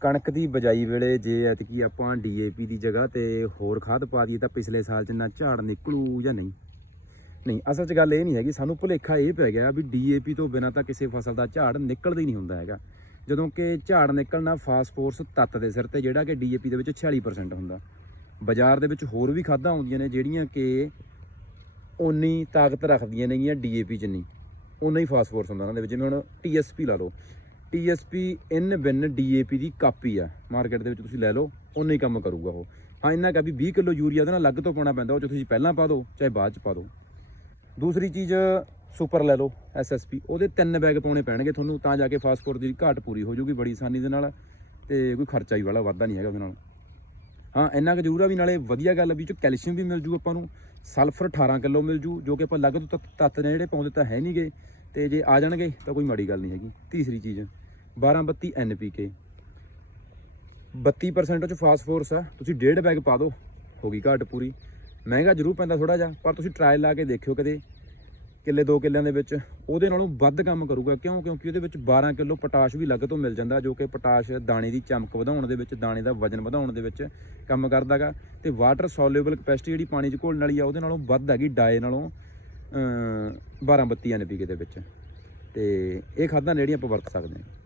ਕਣਕ ਦੀ ਬਜਾਈ ਵੇਲੇ ਜੇ ਐਤਕੀ ਆਪਾਂ ਡੀਏਪੀ ਦੀ ਜਗ੍ਹਾ ਤੇ ਹੋਰ ਖਾਦ ਪਾ ਦਈਏ ਤਾਂ ਪਿਛਲੇ ਸਾਲ ਚ ਨਾ ਝਾੜ ਨਿਕਲੂ ਜਾਂ ਨਹੀਂ? ਨਹੀਂ, ਅਸਲ 'ਚ ਗੱਲ ਇਹ ਨਹੀਂ ਹੈਗੀ। ਸਾਨੂੰ ਭੁਲੇਖਾ ਇਹ ਪੈ ਗਿਆ ਵੀ ਡੀਏਪੀ ਤੋਂ ਬਿਨਾਂ ਤਾਂ ਕਿਸੇ ਫਸਲ ਦਾ ਝਾੜ ਨਿਕਲਦਾ ਹੀ ਨਹੀਂ ਹੁੰਦਾ ਹੈਗਾ। ਜਦੋਂ ਕਿ ਝਾੜ ਨਿਕਲਣਾ ਫਾਸਫੋਰਸ ਤੱਤ ਦੇ ਸਿਰ ਤੇ, ਜਿਹੜਾ ਕਿ ਡੀਏਪੀ ਦੇ ਵਿੱਚ 46% ਹੁੰਦਾ। ਬਾਜ਼ਾਰ ਦੇ ਵਿੱਚ ਹੋਰ ਵੀ ਖਾਦਾਂ ਆਉਂਦੀਆਂ ਨੇ ਜਿਹੜੀਆਂ ਕਿ ਓਨੀ ਤਾਕਤ ਰੱਖਦੀਆਂ ਨੇਗੀਆਂ ਡੀਏਪੀ ਚ ਨਹੀਂ। ਓਨਾ ਹੀ ਫਾਸਫੋਰਸ ਹੁੰਦਾ ਉਹਨਾਂ ਦੇ ਵਿੱਚ। ਜਿਵੇਂ ਹੁਣ ਟੀਐਸਪੀ ਲਾ ਲਓ। ਟੀਐਸਪੀ ਇਨ ਬਿਨ ਡੀਏਪੀ ਦੀ ਕਾਪੀ ਆ। ਮਾਰਕੀਟ ਦੇ ਵਿੱਚ ਤੁਸੀਂ ਲੈ ਲਓ ਓਨਾ ਹੀ ਕੰਮ ਕਰੂਗਾ ਉਹ। ਹਾਂ, ਇੰਨਾ ਕਾ ਵੀ 20 ਕਿਲੋ ਯੂਰੀਆ ਉਹਦੇ ਨਾਲ ਅਲੱਗ ਤੋਂ ਪਾਉਣਾ ਪੈਂਦਾ, ਉਹ 'ਚ ਤੁਸੀਂ ਪਹਿਲਾਂ ਪਾ ਦਿਓ, ਚਾਹੇ ਬਾਅਦ ਚ ਪਾ ਦਿਓ। ਦੂਸਰੀ ਚੀਜ਼ ਸੁਪਰ ਲੈ ਲਓ ਐਸਐਸਪੀ ਉਹਦੇ ਤਿੰਨ ਬੈਗ ਪਾਉਣੇ ਪੈਣਗੇ ਤੁਹਾਨੂੰ, ਤਾਂ ਜਾ ਕੇ ਫਾਸਫੋਰਸ ਦੀ ਘਾਟ ਪੂਰੀ ਹੋ ਜਾਊਗੀ ਬੜੀ ਆਸਾਨੀ ਦੇ ਨਾਲ ਤੇ ਕੋਈ ਖਰਚਾ ਵੀ ਵਾਲਾ ਵਾਧਾ ਨਹੀਂ ਹੈਗਾ ਉਹਦੇ ਨਾਲ। ਹਾਂ, ਇੰਨਾ ਕੁ ਜ਼ਰੂਰ ਆ ਵੀ ਨਾਲੇ ਵਧੀਆ ਗੱਲ ਆ ਵੀ ਇਹ 'ਚ ਕੈਲਸ਼ੀਅਮ ਵੀ ਮਿਲ ਜੂ ਆਪਾਂ ਨੂੰ ਸਲਫਰ 18 ਕਿਲੋ ਮਿਲ ਜੂ, ਜੋ ਕਿ ਆਪਾਂ ਅਲੱਗ ਤੋਂ ਤੱਤ- ਤੱਤ ਨੇ ਜਿਹੜੇ ਪਾਉਂਦੇ ਤਾਂ ਹੈ ਨਹੀਂਗੇ ਤੇ ਜੇ ਆ ਜਾਣਗੇ ਤਾਂ ਕੋਈ ਮਾੜੀ ਗੱਲ ਨਹੀਂ ਹੈਗੀ। ਤੀਸਰੀ ਚੀਜ਼ 12 32 ਐਨਪੀਕੇ 32% ਉਹ ਚ ਫਾਸਫੋਰਸ ਆ। ਤੁਸੀਂ ਡੇਢ ਬੈਗ ਪਾ ਦਿਓ, ਹੋ ਗਈ ਘਾਟ ਪੂਰੀ। ਮਹਿੰਗਾ ਜ਼ਰੂਰ ਪੈਂਦਾ ਥੋੜਾ ਜਿਹਾ, ਪਰ ਤੁਸੀਂ ਟਰਾਇਲ ਲਾ ਕੇ ਦੇਖਿਓ ਕਦੇ। ਕਿੱਲੇ ਦੋ ਕਿੱਲਿਆਂ ਦੇ ਵਿੱਚ, ਉਹਦੇ ਨਾਲੋਂ ਵੱਧ ਕੰਮ ਕਰੂਗਾ। ਕਿਉਂ? ਕਿਉਂਕਿ ਉਹਦੇ ਵਿੱਚ 12 ਕਿਲੋ ਪੋਟਾਸ਼ ਵੀ ਲੱਗ ਤੋਂ ਮਿਲ ਜਾਂਦਾ, ਜੋ ਕਿ ਪੋਟਾਸ਼ ਦਾਣੇ ਦੀ ਚਮਕ ਵਧਾਉਣ ਦੇ ਵਿੱਚ, ਦਾਣੇ ਦਾ ਵਜਨ ਵਧਾਉਣ ਦੇ ਵਿੱਚ ਕੰਮ ਕਰਦਾਗਾ ਤੇ ਵਾਟਰ ਸੋਲਿਊਬਲ ਕਪੈਸਿਟੀ ਜਿਹੜੀ ਪਾਣੀ 'ਚ ਘੋਲਣ ਵਾਲੀ ਆ, ਉਹਦੇ ਨਾਲੋਂ ਵੱਧ ਹੈਗੀ ਡਾਏ ਨਾਲੋਂ ਅਮ 12 32 ਐਨਪੀਕੇ ਦੇ ਵਿੱਚ। ਤੇ ਇਹ ਖਾਦਾਂ ਜਿਹੜੀਆਂ ਆਪਾਂ ਵਰਤ ਸਕਦੇ ਹਾਂ।